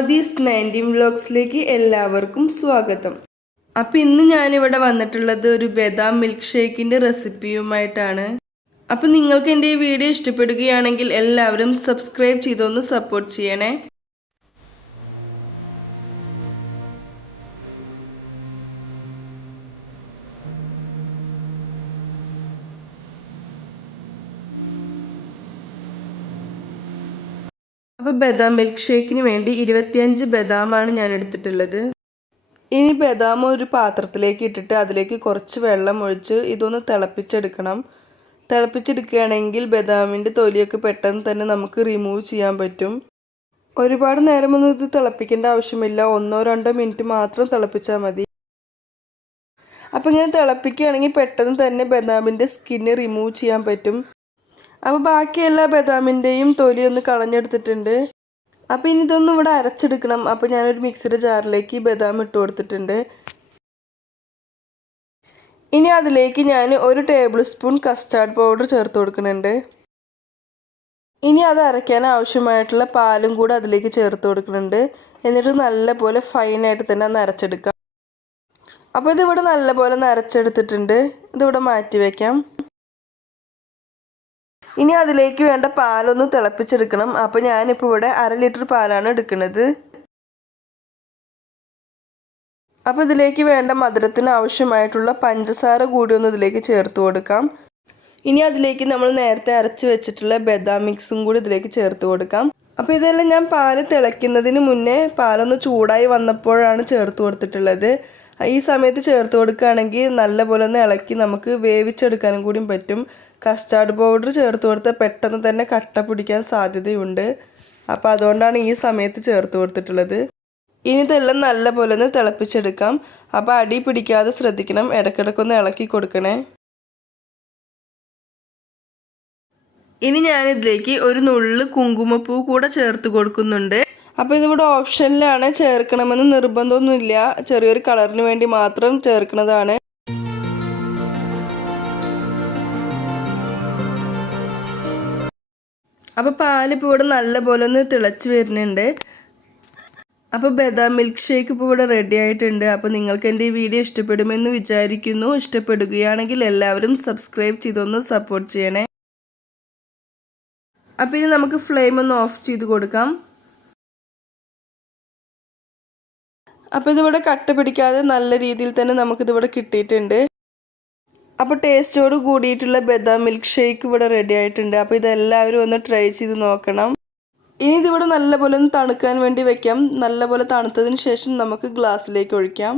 ആദീസ് 19 വ്ലോഗ്സിലേക്ക് എല്ലാവർക്കും സ്വാഗതം. അപ്പോൾ ഇന്ന് ഞാനിവിടെ വന്നിട്ടുള്ളത് ഒരു ബദാം മിൽക്ക് ഷേക്കിൻ്റെ റെസിപ്പിയുമായിട്ടാണ്. അപ്പോൾ നിങ്ങൾക്ക് എൻ്റെ ഈ വീഡിയോ ഇഷ്ടപ്പെടുകയാണെങ്കിൽ എല്ലാവരും സബ്സ്ക്രൈബ് ചെയ്തൊന്ന് സപ്പോർട്ട് ചെയ്യണേ. അപ്പോൾ ബദാം മിൽക്ക് ഷേക്കിന് വേണ്ടി 25 ബദാമാണ് ഞാൻ എടുത്തിട്ടുള്ളത്. ഇനി ബദാം ഒരു പാത്രത്തിലേക്ക് ഇട്ടിട്ട് അതിലേക്ക് കുറച്ച് വെള്ളം ഒഴിച്ച് ഇതൊന്ന് തിളപ്പിച്ചെടുക്കണം. തിളപ്പിച്ചെടുക്കുകയാണെങ്കിൽ ബദാമിൻ്റെ തൊലിയൊക്കെ പെട്ടെന്ന് തന്നെ നമുക്ക് റിമൂവ് ചെയ്യാൻ പറ്റും. ഒരുപാട് നേരമൊന്നും ഇത് തിളപ്പിക്കേണ്ട ആവശ്യമില്ല, 1-2 മിനിറ്റ് മാത്രം തിളപ്പിച്ചാൽ മതി. അപ്പോൾ ഇങ്ങനെ തിളപ്പിക്കുകയാണെങ്കിൽ പെട്ടെന്ന് തന്നെ ബദാമിൻ്റെ സ്കിന്ന് റിമൂവ് ചെയ്യാൻ പറ്റും. അപ്പോൾ ബാക്കി എല്ലാ ബദാമിൻ്റെയും തൊലി ഒന്ന് കളഞ്ഞെടുത്തിട്ടുണ്ട്. അപ്പോൾ ഇനി ഇതൊന്നും ഇവിടെ അരച്ചെടുക്കണം. അപ്പോൾ ഞാനൊരു മിക്സിയുടെ ജാറിലേക്ക് ബദാം ഇട്ട് കൊടുത്തിട്ടുണ്ട്. ഇനി അതിലേക്ക് ഞാൻ 1 ടേബിൾ സ്പൂൺ കസ്റ്റാർഡ് പൗഡർ ചേർത്ത് കൊടുക്കുന്നുണ്ട്. ഇനി അത് അരയ്ക്കാൻ ആവശ്യമായിട്ടുള്ള പാലും കൂടെ അതിലേക്ക് ചേർത്ത് കൊടുക്കുന്നുണ്ട്. എന്നിട്ട് നല്ലപോലെ ഫൈനായിട്ട് തന്നെ ഒന്ന് അരച്ചെടുക്കാം. അപ്പോൾ ഇതിവിടെ നല്ലപോലെ ഒന്ന് അരച്ചെടുത്തിട്ടുണ്ട്. ഇതിവിടെ മാറ്റി വയ്ക്കാം. ഇനി അതിലേക്ക് വേണ്ട പാലൊന്ന് തിളപ്പിച്ചെടുക്കണം. അപ്പോൾ ഞാനിപ്പോൾ ഇവിടെ 1/2 ലിറ്റർ പാലാണ് എടുക്കുന്നത്. അപ്പോൾ ഇതിലേക്ക് വേണ്ട മധുരത്തിന് ആവശ്യമായിട്ടുള്ള പഞ്ചസാര കൂടി ഒന്ന് ഇതിലേക്ക് ചേർത്ത് കൊടുക്കാം. ഇനി അതിലേക്ക് നമ്മൾ നേരത്തെ അരച്ച് വെച്ചിട്ടുള്ള ബദാം മിക്സും കൂടി ഇതിലേക്ക് ചേർത്ത് കൊടുക്കാം. അപ്പോൾ ഇതെല്ലാം ഞാൻ പാല് തിളയ്ക്കുന്നതിന് മുന്നേ പാലൊന്ന് ചൂടായി വന്നപ്പോഴാണ് ചേർത്ത് കൊടുത്തിട്ടുള്ളത്. ഈ സമയത്ത് ചേർത്ത് കൊടുക്കുകയാണെങ്കിൽ നല്ലപോലെ ഒന്ന് ഇളക്കി നമുക്ക് വേവിച്ചെടുക്കാനും കൂടി പറ്റും. കസ്റ്റാർഡ് പൗഡർ ചേർത്ത് കൊടുത്താൽ പെട്ടെന്ന് തന്നെ കട്ട പിടിക്കാൻ സാധ്യതയുണ്ട്. അപ്പോൾ അതുകൊണ്ടാണ് ഈ സമയത്ത് ചേർത്ത് കൊടുത്തിട്ടുള്ളത്. ഇനി ഇതെല്ലാം നല്ലപോലെ ഒന്ന് തിളപ്പിച്ചെടുക്കാം. അപ്പോൾ അടി പിടിക്കാതെ ശ്രദ്ധിക്കണം, ഇടയ്ക്കിടയ്ക്കൊന്ന് ഇളക്കി കൊടുക്കണേ. ഇനി ഞാനിതിലേക്ക് ഒരു നുള്ളു കുങ്കുമപ്പൂ കൂടെ ചേർത്ത് കൊടുക്കുന്നുണ്ട്. അപ്പോൾ ഇതിവിടെ ഓപ്ഷനിലാണ്, ചേർക്കണമെന്ന് നിർബന്ധമൊന്നുമില്ല, ചെറിയൊരു കളറിന് വേണ്ടി മാത്രം ചേർക്കുന്നതാണ്. അപ്പോൾ പാലിപ്പോൾ ഇവിടെ നല്ലപോലെ ഒന്ന് തിളച്ച് വരുന്നുണ്ട്. അപ്പോൾ ബദാം മിൽക്ക് ഷേക്ക് ഇപ്പോൾ ഇവിടെ റെഡി ആയിട്ടുണ്ട്. അപ്പോൾ നിങ്ങൾക്ക് എൻ്റെ ഈ വീഡിയോ ഇഷ്ടപ്പെടുമെന്ന് വിചാരിക്കുന്നു. ഇഷ്ടപ്പെടുകയാണെങ്കിൽ എല്ലാവരും സബ്സ്ക്രൈബ് ചെയ്തൊന്ന് സപ്പോർട്ട് ചെയ്യണേ. അപ്പോൾ ഇനി നമുക്ക് ഫ്ലെയിം ഒന്ന് ഓഫ് ചെയ്ത് കൊടുക്കാം. അപ്പോൾ ഇതിവിടെ കട്ട പിടിക്കാതെ നല്ല രീതിയിൽ തന്നെ നമുക്കിതിവിടെ കിട്ടിയിട്ടുണ്ട്. അപ്പോൾ ടേസ്റ്റോട് കൂടിയിട്ടുള്ള ബദാം മിൽക്ക് ഷേക്ക് ഇവിടെ റെഡി ആയിട്ടുണ്ട്. അപ്പോൾ ഇതെല്ലാവരും ഒന്ന് ട്രൈ ചെയ്ത് നോക്കണം. ഇനി ഇതിവിടെ നല്ലപോലെ ഒന്ന് തണുക്കാൻ വേണ്ടി വെക്കാം. നല്ലപോലെ തണുത്തതിന് ശേഷം നമുക്ക് ഗ്ലാസ്സിലേക്ക് ഒഴിക്കാം.